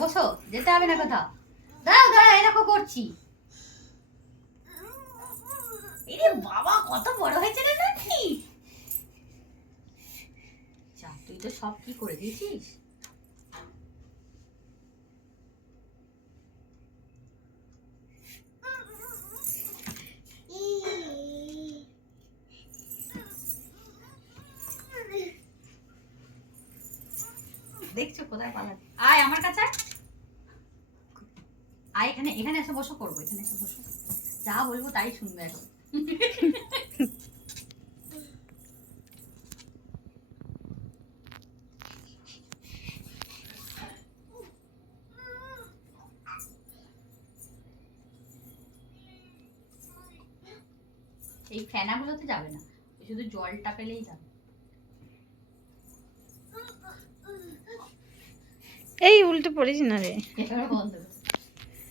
বসো, যেতে হবে না কোথাও। দাঁড়াও দাঁড়াও, এরকম করছি। এরে বাবা, কত বড় হয়েছে রে নাকি। যা, তুই তো সব কি করে দিয়েছিস। দেখছো কোথায় পালাচ্ছি। আয় আমার কাছে আয়, এখানে এখানে এসে বসো, করবো এখানে এসে বসো। যা বলবো তাই শুনবে এখন। এই ফেনাগুলোতে যাবে না, শুধু জলটা পেলেই যাবে। এই উল্টে পড়িস না রে। এবার বন্ধ।